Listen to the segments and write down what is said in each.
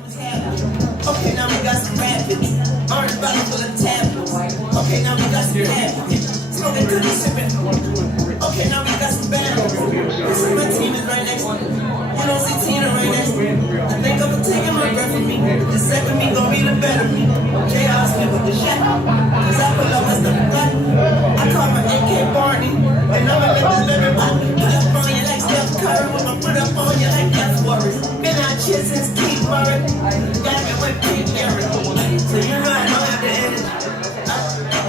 Okay, now we got some rapids. Orange bottle full of tablets. Okay, now we got some cabinets. Smoking cookies, sipping. Okay, now we got some bananas. You see my team is right next to me. You don't see Tina right next to me. I think I'm taking my breath from me. The second me gon' be the better me. J.R. Smith with the shot. Cause I pull up my stomach back. I call my AK Barney. And I'ma let this baby pop. Put up on you like Steph Curry. I'ma put up on you like F. Warren. Been out here since Keith Murray. Got me with Pete Garrett. So you know I don't have the energy.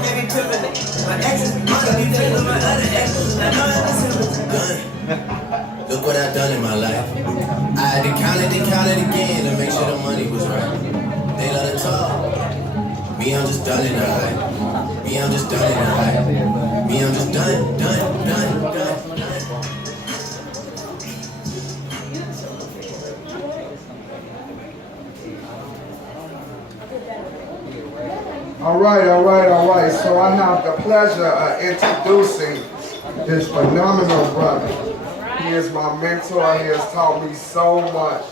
Maybe pimpin' it. My exes, mother be feeling my other exes. I know I'm the Look what I've done in my life. I had to count it again to make sure the money was right. They love to talk. Me, I'm just done in the high. Me, I'm just done in the high. Me, I'm just done. All right. So I have the pleasure of introducing this phenomenal brother. He is my mentor. He has taught me so much.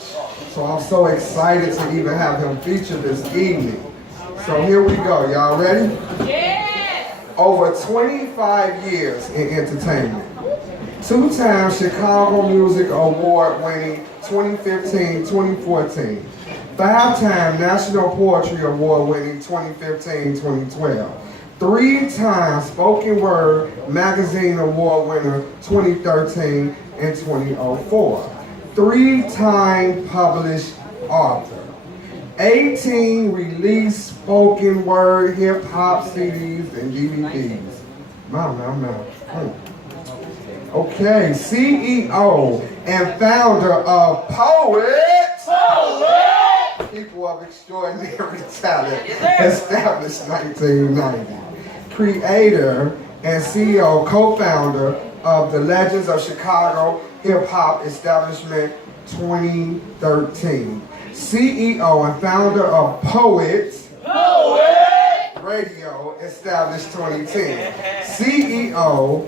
So I'm so excited to even have him featured this evening. So here we go. Y'all ready? Yes! Over 25 years in entertainment. 2-time Chicago Music Award winning 2015-2014. 5-time National Poetry Award winning 2015-2012. 3-time Spoken Word Magazine Award winner 2013 and 2004. 3-time published author. 18 released spoken word hip hop CDs and DVDs. Okay, CEO and founder of People of Extraordinary Talent, established 1990. Creator and CEO, co-founder of the Legends of Chicago Hip Hop Establishment 2013. CEO and founder of Poet Radio, established 2010. CEO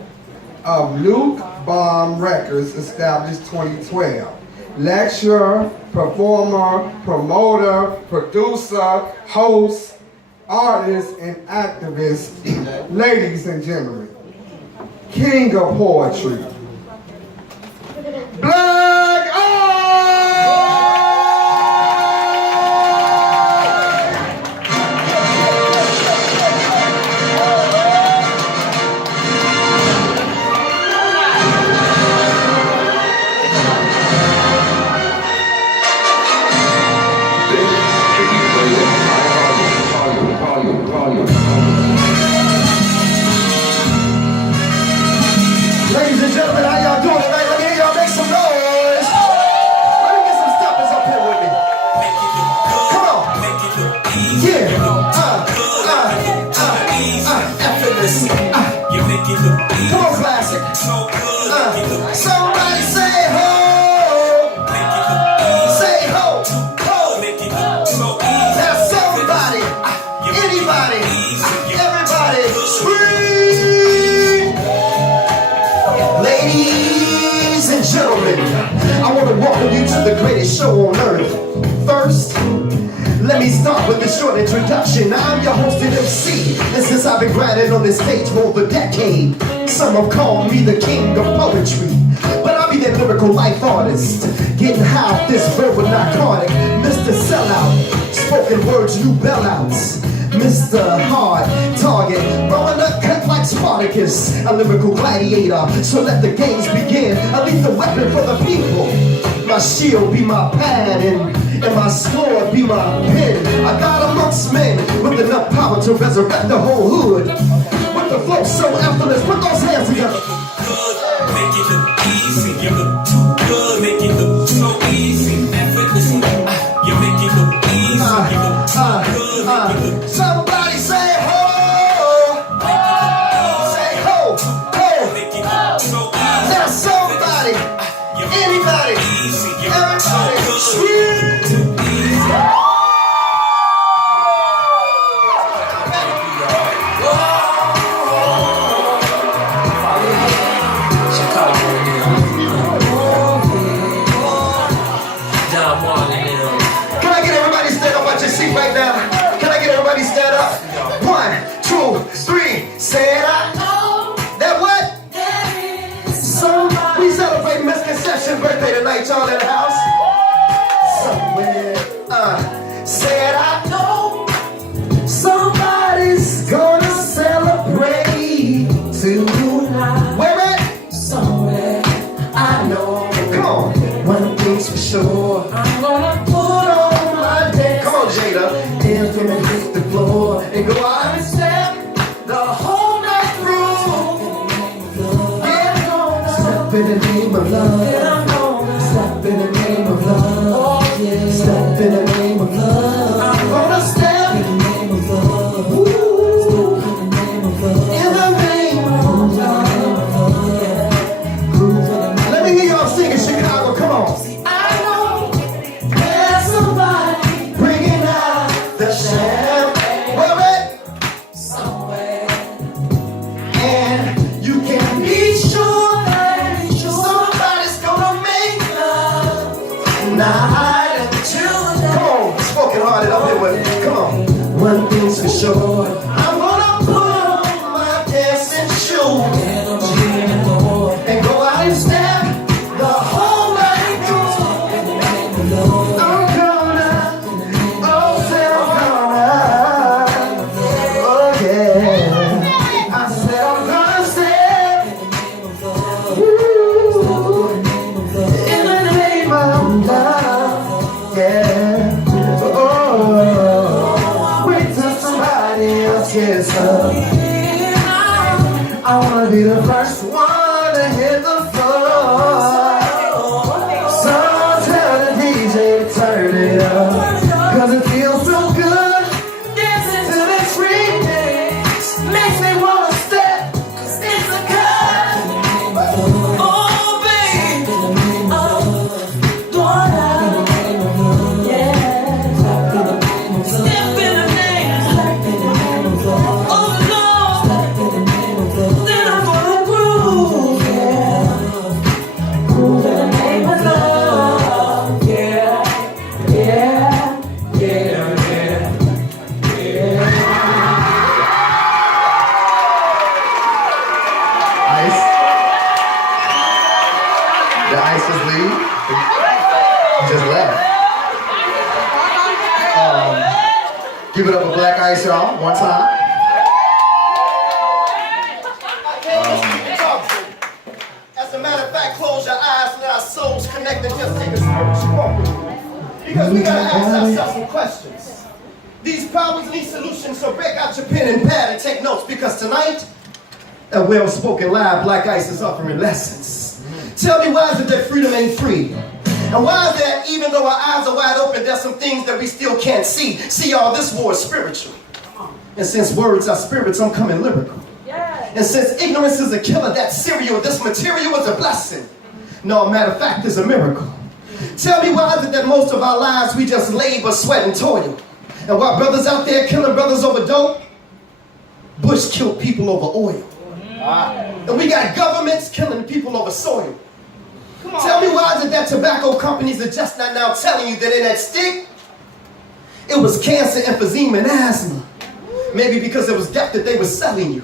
of Luke Bomb Records, established 2012. Lecturer, performer, promoter, producer, host, artist, and activist, ladies and gentlemen, king of poetry, Blaq. Ladies and gentlemen, how y'all doing tonight? Let me hear y'all make some noise. Let me get some steppers up here with me. Come on. Yeah. Effortless. Come on, classic. Somebody say ho. Say ho. Now somebody, anybody, everybody, scream. Ladies and gentlemen, I want to welcome you to the greatest show on earth. First, let me start with a short introduction. I'm your host and MC, and since I've been grinding on this stage for over a decade, some have called me the king of poetry. But I'll be that lyrical life artist, getting high off this verbal narcotic, Mr. Sellout, spoken words, new bellouts, Mr. Hard Target, throwing up cut like Spartacus, a lyrical gladiator. So let the games begin. I leave the weapon for the people. My shield be my pad and my sword be my pen. I got amongst men with enough power to resurrect the whole hood. With the flow so effortless, put those hands together. Make it look easy, you look too good. Make it look so easy, effortless. You make it look easy, you look too good. Make it look somebody say ho. Say ho, ho. Make it look so easy. Now somebody, anybody, everybody, scream. feet right now. Can I get everybody stand up? 1, 2, 3. Say it out. That what? So we celebrate Misconception birthday tonight, y'all in the house. Somewhere. Say it out. Somebody's gonna celebrate tonight. Where at? Somewhere. I know. Come on. One thing's for sure. I'm gonna put on my dance. Come on, Jada. Dance and hit the floor and go out and step the whole night through. Yeah, step in the name of love. Step in the name of love. Oh, yeah. Step in the name of love. I'm gonna step in the name of love. Ooh. In the name of love. In the name of love. Let me hear y'all sing in Chicago. Come on. I know there's somebody bringing out the champagne. Where it? Somewhere. And you can be sure that somebody's gonna make love tonight until the come on, spoken hearted up here with it. Come on. One thing's for sure. I'm gonna put on my dancing shoes and go out and step the whole night through. I'm gonna, oh, say I'm gonna, oh yeah. I said I'm gonna step, ooh, in the name of love, yeah. Oh, wait till somebody else gets up. I wanna be the first one to hit the floor. So tell the DJ to turn it up, 'cause it feels so good dancing to this remix. Makes me wanna step, 'cause it's a cut. Oh babe, going out, yeah. Step in the name of oh Lord. Then I'm gonna groove, yeah. Groove in the name of love, yeah, yeah, yeah, yeah, yeah. Ice. The ice is leave. Just left. Give it up for Black Ice, y'all, one time. As a matter of fact, close your eyes and let our souls connect and just take a spiritual walk. Because we gotta ask ourselves some questions. These problems need solutions, so break out your pen and pad and take notes, because tonight, at Well-Spoken Live, Black Ice is offering lessons. Tell me, why is it that freedom ain't free? And why is that even though our eyes are wide open, there's some things that we still can't see? See, y'all, this war is spiritual. And since words are spirits, I'm coming lyrical. And since ignorance is a killer, that cereal, this material is a blessing. No, matter of fact, it's a miracle. Tell me, why is it that most of our lives we just labor, sweat, and toil? And while brothers out there killing brothers over dope, Bush killed people over oil. And we got governments killing people over soil. Tell me, why is it that tobacco companies are just not now telling you that in that stick, it was cancer, emphysema, and asthma. Maybe because it was death that they were selling you.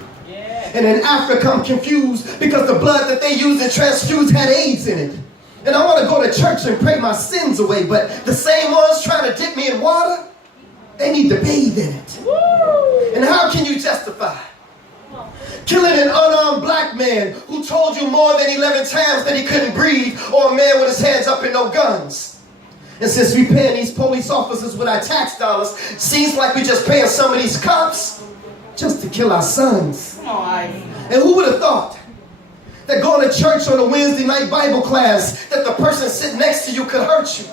And in Africa, I'm confused because the blood that they used and transfused had AIDS in it. And I want to go to church and pray my sins away, but the same ones trying to dip me in water, they need to bathe in it. And how can you justify killing an unarmed black man who told you more than 11 times that he couldn't breathe, or a man with his hands up and no guns? And since we paying these police officers with our tax dollars, seems like we just paying some of these cops just to kill our sons. And who would have thought that going to church on a Wednesday night Bible class, that the person sitting next to you could hurt you?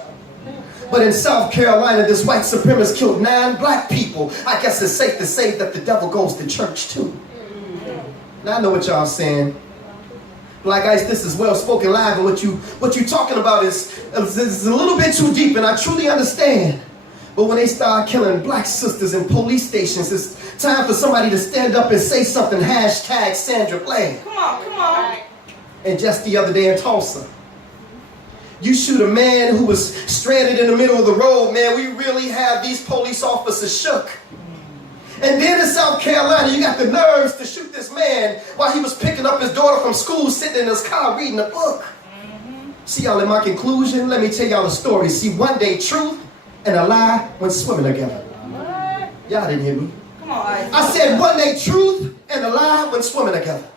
But in South Carolina, this white supremacist killed 9 black people. I guess it's safe to say that the devil goes to church too. Now I know what y'all saying. Black Ice, this is Well-Spoken Live, and what you talking about is a little bit too deep, and I truly understand. But when they start killing black sisters in police stations, it's time for somebody to stand up and say something, #Sandra Blaq. Come on. And just the other day in Tulsa, You shoot a man who was stranded in the middle of the road, man, we really have these police officers shook. And then in South Carolina, you got the nerves to shoot this man while he was picking up his daughter from school, sitting in his car reading a book. See y'all, in my conclusion, let me tell y'all a story. See, one day truth and a lie went swimming together. Y'all didn't hear me. Come on. I said one day truth and a lie went swimming together.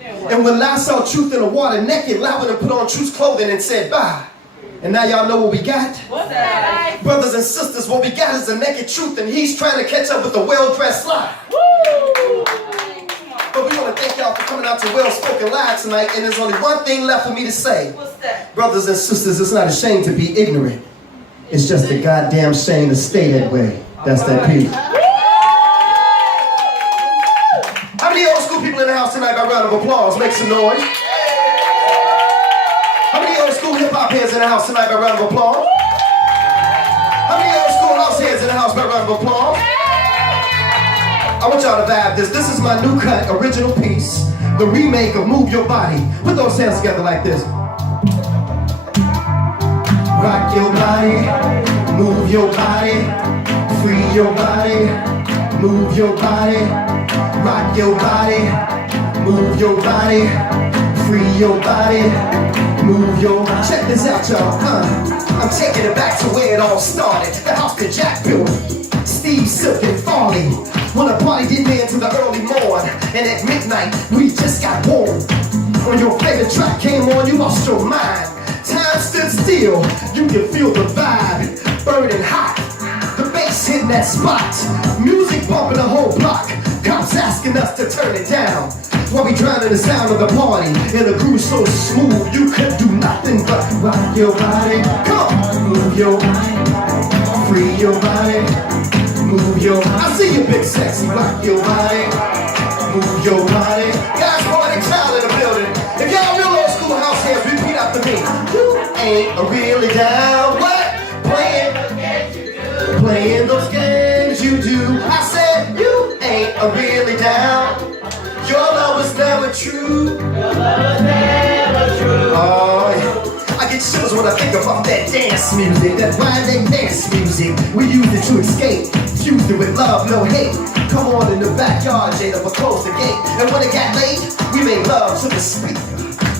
And when lie saw truth in the water naked, lie went and put on truth's clothing and said bye. And now y'all know what we got? What's that? Brothers and sisters, what we got is a naked truth, and he's trying to catch up with a well-dressed lie. But we want to thank y'all for coming out to Well-Spoken Lie tonight, and there's only one thing left for me to say. What's that? Brothers and sisters, it's not a shame to be ignorant. It's just a goddamn shame to stay that way. That's that piece. How many old school people in the house tonight? By round of applause, make some noise. How many old school hip-hop heads in the house tonight? By round of applause. How many old school house heads in the house? By round of applause. I want y'all to vibe this. This is my new cut, original piece, the remake of Move Your Body. Put those hands together like this. Rock your body, move your body, free your body, move your body, rock your body, move your body, free your body, move your body. Check this out, y'all. I'm taking it back to where it all started. The house that Jack built, Steve, Silk, and Farley. When the party didn't end till the early morn, and at midnight we just got warm. When your favorite track came on, you lost your mind. Time stood still, you can feel the vibe, burning hot. The bass hitting that spot, music bumping the whole block. Cops asking us to turn it down, while we drowning the sound of the party. And the groove so smooth, you could do nothing but rock your body. Come on, move your body, free your body, move your. I see you, big sexy, rock your body, move your body. Guys, party child in the building. If y'all real old school house hands, repeat after me. You ain't really down. What? Playing those games you do. I said you ain't really down. Your love was never true. Oh, yeah. I get chills when I think about that dance music, that rhyme dance music. We used it to escape, fused it with love, no hate. Come on in the backyard, Jada, but close the gate. And when it got late, we made love to the speaker.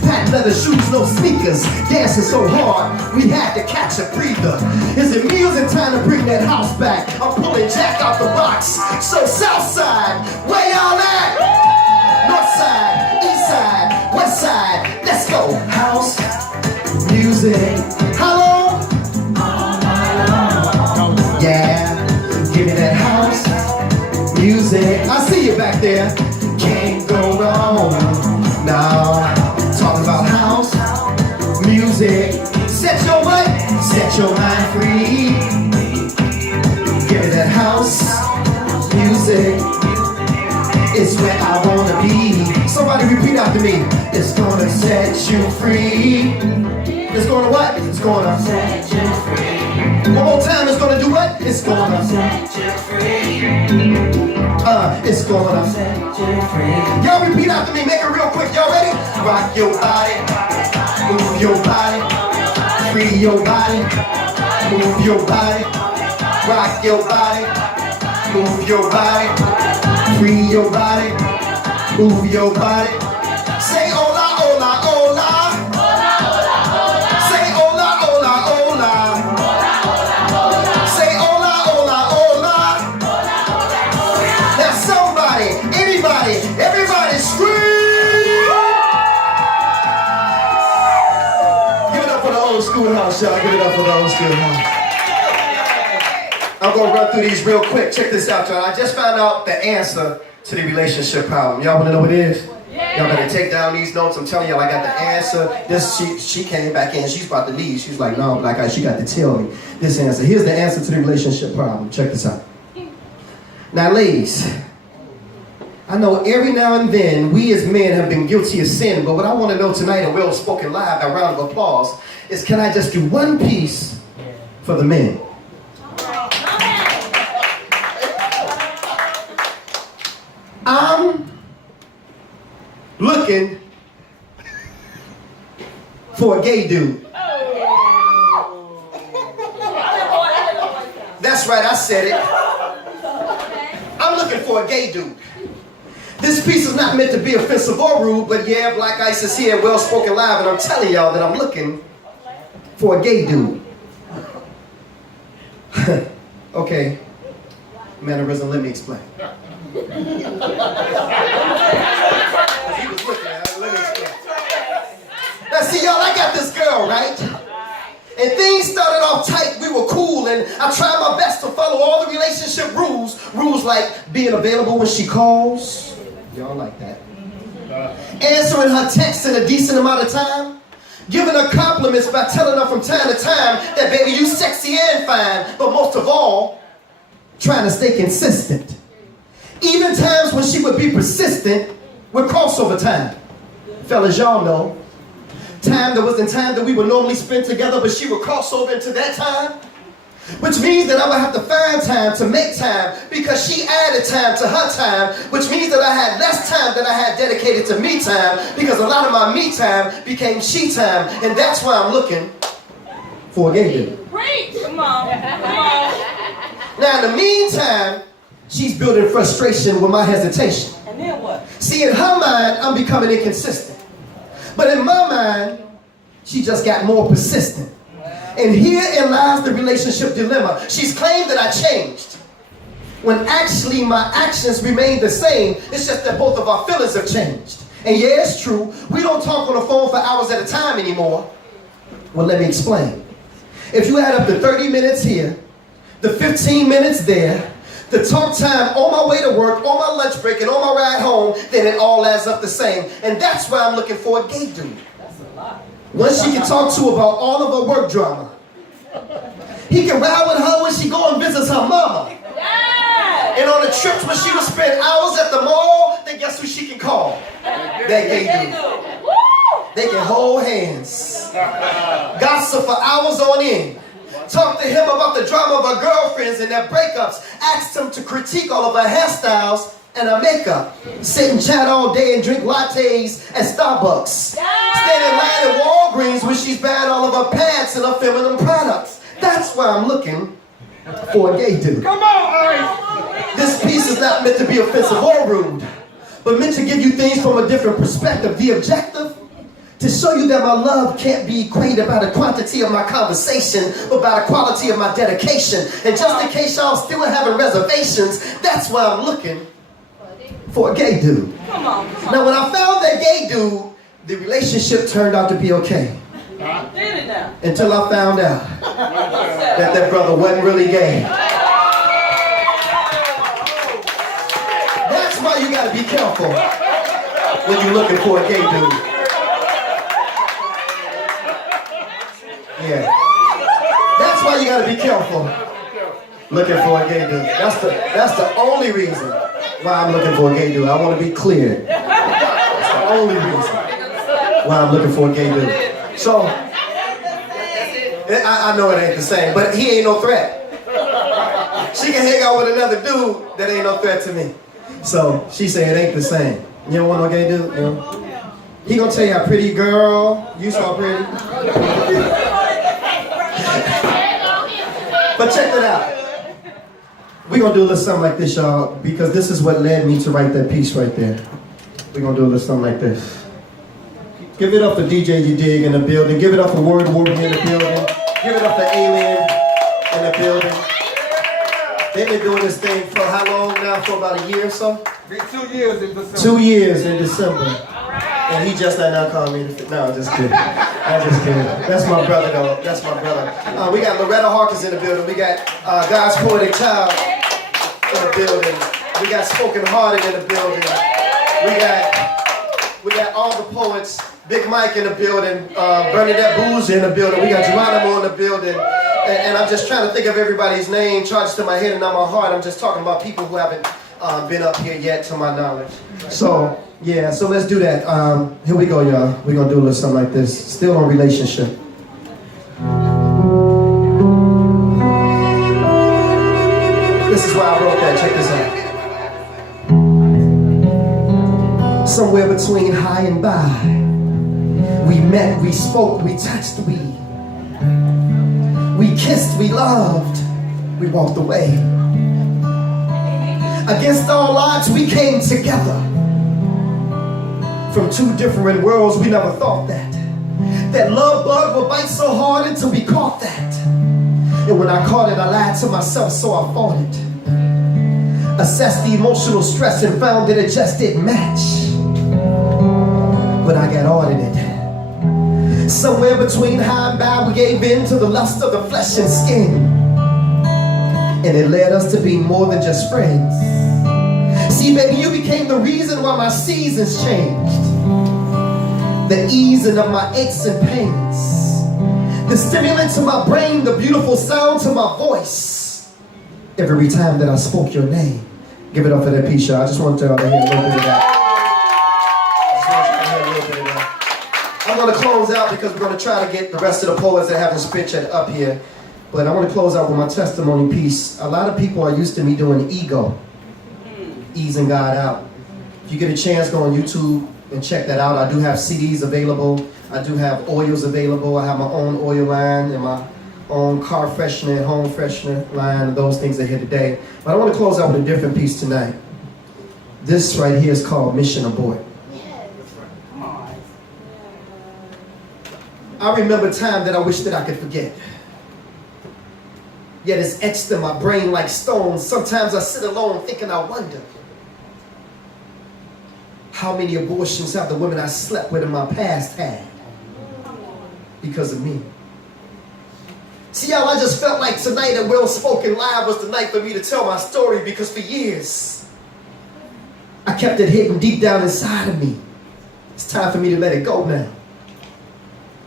Patent leather shoes, no sneakers. Dancing so hard, we had to catch a breather. Is it me or is it time to bring that house back? I'm pulling Jack out the box. So south side, where y'all at? North side, east side, west side. Let's go. House music. How long? Yeah, give me that house music. I see you back there. Can't go wrong. No. Talking about house music. Set your what? Set your mind free. Give me that house music. It's where I wanna be. Somebody repeat after me. It's gonna set you free. It's gonna what? It's gonna set you free. One more time. It's gonna do what? It's gonna set you free. It's gonna set you free. Y'all repeat after me. Make it real quick. Y'all ready? Rock your body, move your body, free your body, move your body, rock your body, move your body, free your body, move your body. Say hola, hola, hola. Say hola, hola, hola. Say hola, hola, hola. Now somebody, anybody, everybody scream. Schoolhouse, y'all. Give it up for the old schoolhouse. I'm gonna run through these real quick. Check this out, y'all. I just found out the answer to the relationship problem. Y'all wanna know what it is? Y'all better take down these notes. I'm telling y'all, I got the answer. She came back in. She's about to leave. She's like, no, Black Eye, she got to tell me this answer. Here's the answer to the relationship problem. Check this out. Now, ladies, I know every now and then we as men have been guilty of sin, but what I want to know tonight in Well-Spoken Live, a round of applause, is can I just do one piece for the men? I'm looking for a gay dude. That's right, I said it. I'm looking for a gay dude. This piece is not meant to be offensive or rude, but yeah, Black Ice is here, Well Spoken Live, and I'm telling y'all that I'm looking for a gay dude. Okay, mannerism, let me explain. He was looking at it, let me explain. Now see y'all, I got this girl, right? And things started off tight, we were cool, and I tried my best to follow all the relationship rules. Rules like being available when she calls. Y'all like that. Answering her texts in a decent amount of time. Giving her compliments by telling her from time to time that baby you sexy and fine. But most of all, trying to stay consistent. Even times when she would be persistent with crossover time. Fellas, y'all know. Time that wasn't time that we would normally spend together, but she would cross over into that time. Which means that I would have to find time to make time because she added time to her time, which means that I had less time than I had dedicated to me time because a lot of my me time became she time, and that's why I'm looking for a gay dude. Preach! Come on. Come on. Now in the meantime, she's building frustration with my hesitation. And then what? See, in her mind, I'm becoming inconsistent. But in my mind, she just got more persistent. And herein lies the relationship dilemma. She's claimed that I changed, when actually my actions remain the same. It's just that both of our feelings have changed. And yeah, it's true, we don't talk on the phone for hours at a time anymore. Well, let me explain. If you add up the 30 minutes here, the 15 minutes there, the talk time on my way to work, on my lunch break, and on my ride home, then it all adds up the same. And that's why I'm looking for a gay dude. One she can talk to about all of her work drama. He can ride with her when she go and visits her mama. Yes. And on the trips when she would spend hours at the mall, then guess who she can call? That gay dude. They can hold hands. Gossip for hours on end. Talk to him about the drama of her girlfriends and their breakups. Asked him to critique all of her hairstyles and her makeup. Sit and chat all day and drink lattes at Starbucks. Stand in line at Walgreens when she's buying all of her pants and her feminine products. That's why I'm looking for a gay dude. Come on, Ice. This piece is not meant to be offensive or rude, but meant to give you things from a different perspective. The objective? To show you that my love can't be equated by the quantity of my conversation, but by the quality of my dedication. And just in case y'all still having reservations, that's why I'm looking for a gay dude. Come on. Now when I found that gay dude, the relationship turned out to be okay. Did it now? Until I found out that that brother wasn't really gay. That's why you gotta be careful when you're looking for a gay dude. Yeah. That's why you gotta be careful looking for a gay dude. That's the only reason why I'm looking for a gay dude. I want to be clear. That's the only reason why I'm looking for a gay dude. So, I know it ain't the same, but he ain't no threat. She can hang out with another dude that ain't no threat to me. So, she said it ain't the same. You don't want no gay dude? You know? He gonna tell you how pretty girl, you so pretty. But check it out. We're gonna do a little something like this, y'all, because this is what led me to write that piece right there. We're gonna do a little something like this. Give it up for DJ You Dig in the building. Give it up for Word Warden in the building. Give it up for Alien in the building. They've been doing this thing for how long now? For about a year or so? 2 years in December. 2 years in December. And he just not called me. No, just kidding. I'm just kidding. That's my brother, though. That's my brother. We got Loretta Hawkins in the building. We got God's Poetic Child in the building. We got Spoken Hearted in the building. We got all the poets. Big Mike in the building. Bernadette Booz in the building. We got Geronimo in the building. And I'm just trying to think of everybody's name charged to my head and not my heart. I'm just talking about people who haven't been up here yet, to my knowledge. So, yeah, so let's do that. Here we go, y'all. We're going to do a little something like this. Still on relationship. This is why I wrote that. Check this out. Somewhere between high and by, we met, we spoke, we touched, we kissed, we loved. we walked away. Against all odds, we came together. From two different worlds, we never thought that love bug would bite so hard until we caught that. And when I caught it, I lied to myself, so I fought it. Assessed the emotional stress and found that it just didn't match. But I got audited. Somewhere between high and bad, we gave in to the lust of the flesh and skin. And it led us to be more than just friends. See, baby, you became the reason why my seasons changed. The easing of my aches and pains. The stimulant to my brain, the beautiful sound to my voice. Every time that I spoke your name. Give it up for that piece, y'all. I just want y'all to hear a little bit of that. I'm going to close out because we're going to try to get the rest of the poets that haven't spit yet up here. But I want to close out with my testimony piece. A lot of people are used to me doing ego. Easing God out. If you get a chance, go on YouTube and check that out. I do have CDs available. I do have oils available. I have my own oil line and my own car freshener and home freshener line. Those things are here today. But I want to close out with a different piece tonight. This right here is called Mission Abort. I remember a time that I wish that I could forget. Yet it's etched in my brain like stones. Sometimes I sit alone thinking, I wonder, how many abortions have the women I slept with in my past had because of me? See, y'all, I just felt like tonight at Well Spoken Live was the night for me to tell my story, because for years I kept it hidden deep down inside of me. It's time for me to let it go now.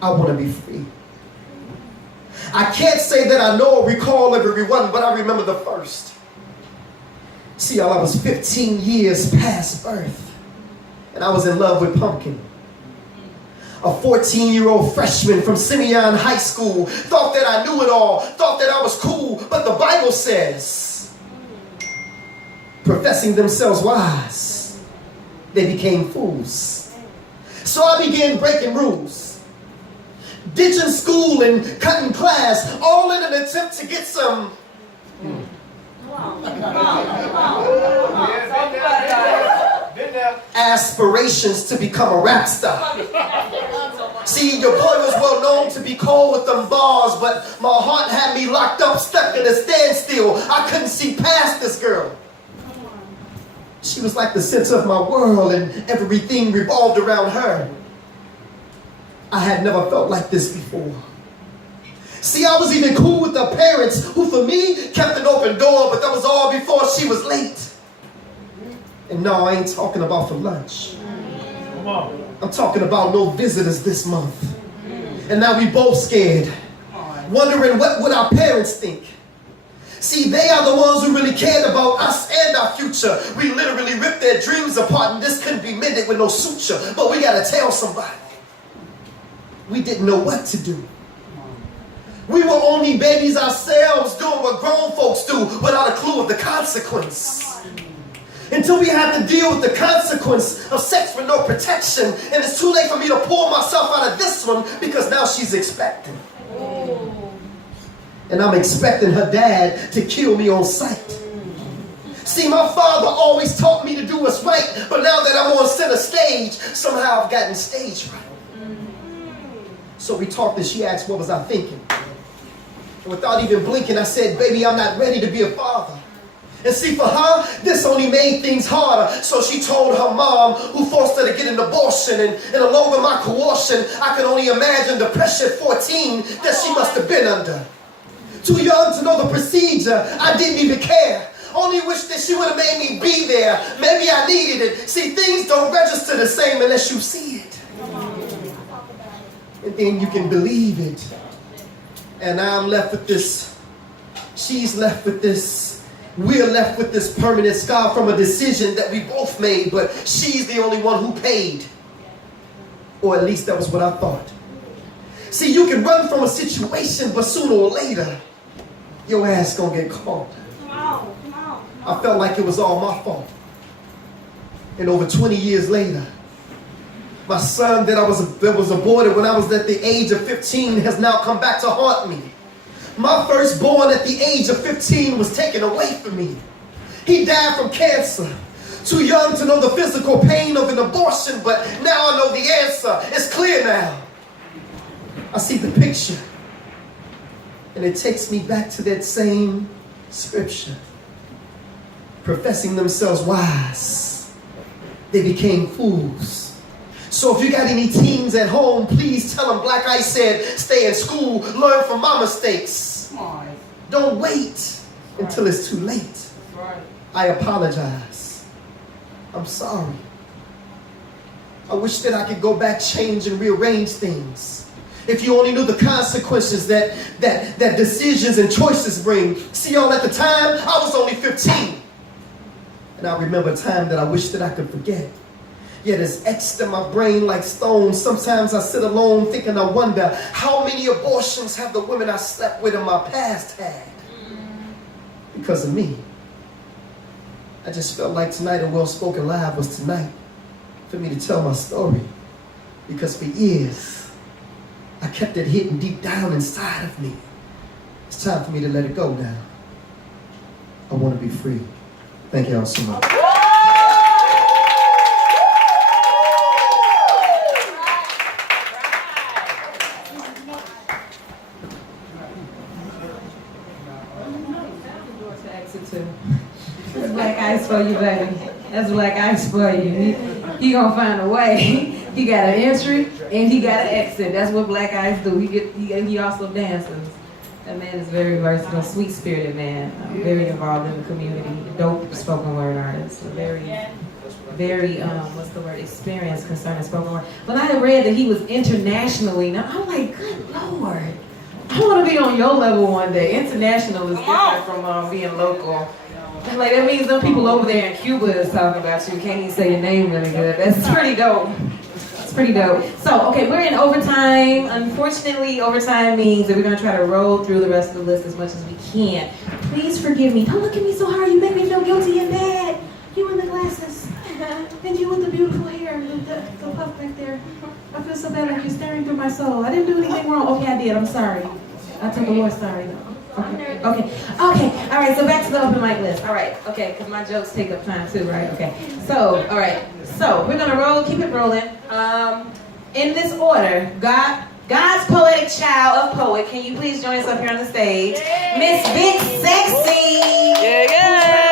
I want to be free. I can't say that I know or recall every one, but I remember the first. See, y'all, I was 15 years past birth, and I was in love with Pumpkin. A 14-year-old freshman from Simeon High School. Thought that I knew it all, thought that I was cool, but the Bible says, professing themselves wise, they became fools. So I began breaking rules, ditching school and cutting class, all in an attempt to get some aspirations to become a rap star. See, your boy was well known to be cold with them bars, but my heart had me locked up, stuck in a standstill. I couldn't see past this girl. She was like the center of my world, and everything revolved around her. I had never felt like this before. See, I was even cool with the parents, who for me kept an open door, but that was all before she was late. And no, I ain't talking about for lunch. Come on. I'm talking about no visitors this month. And now we both scared, wondering what would our parents think. See, they are the ones who really cared about us and our future. We literally ripped their dreams apart, and this couldn't be mended with no suture. But we gotta tell somebody. We didn't know what to do. We were only babies ourselves, doing what grown folks do without a clue of the consequence. Until we had to deal with the consequence of sex with no protection. And it's too late for me to pull myself out of this one, because now she's expecting. And I'm expecting her dad to kill me on sight. See, my father always taught me to do what's right, but now that I'm on center stage, somehow I've gotten stage right. So we talked and she asked, what was I thinking? And without even blinking, I said, baby, I'm not ready to be a father. And see, for her, this only made things harder. So she told her mom, who forced her to get an abortion. And along with my coercion, I could only imagine the pressure at 14 that she must have been under. Too young to know the procedure, I didn't even care. Only wish that she would have made me be there. Maybe I needed it. See, things don't register the same unless you see it. And then you can believe it. And I'm left with this. She's left with this. We're left with this permanent scar from a decision that we both made, but she's the only one who paid. Or at least that was what I thought. See, you can run from a situation, but sooner or later, your ass gonna get caught. I felt like it was all my fault. And over 20 years later, my son that was aborted when I was at the age of 15 has now come back to haunt me. My firstborn at the age of 15 was taken away from me. He died from cancer. Too young to know the physical pain of an abortion, but now I know the answer. It's clear now. I see the picture. And it takes me back to that same scripture. Professing themselves wise, they became fools. So if you got any teens at home, please tell them Black Ice said, stay in school, learn from my mistakes. Don't wait until it's too late. I apologize. I'm sorry. I wish that I could go back, change, and rearrange things. If you only knew the consequences that decisions and choices bring. See, y'all, at the time, I was only 15. And I remember a time that I wish that I could forget. Yet it's etched in my brain like stone. Sometimes I sit alone thinking, I wonder, how many abortions have the women I slept with in my past had? Because of me. I just felt like tonight in Well Spoken Live was tonight for me to tell my story. Because for years, I kept it hidden deep down inside of me. It's time for me to let it go now. I want to be free. Thank y'all so much. That's Black Ice for you, baby. That's Black Ice for you. He gonna find a way. He got an entry and he got an exit. That's what Black Ice do. He also dances. That man is very versatile, sweet-spirited man. Very involved in the community. Dope spoken word artist. Very, experienced concerning spoken word. When I read that he was internationally, now I'm like, good Lord. I want to be on your level one day. International is different from being local. Like, that means them people over there in Cuba is talking about you. Can't even say your name really good. That's pretty dope. It's pretty dope. So, okay, we're in overtime. Unfortunately, overtime means that we're going to try to roll through the rest of the list as much as we can. Please forgive me. Don't look at me so hard. You make me feel guilty and bad. You in the glasses. And you with the beautiful hair. The puff back there. I feel so bad like you're staring through my soul. I didn't do anything wrong. Okay, I did. I'm sorry. I told the Lord sorry, though. Okay. All right, so back to the open mic list. All right, okay, because my jokes take up time too, right? Okay. So, all right. So, we're going to roll, keep it rolling. In this order, God's poetic child of poet, can you please join us up here on the stage? Miss Big Sexy. Yeah.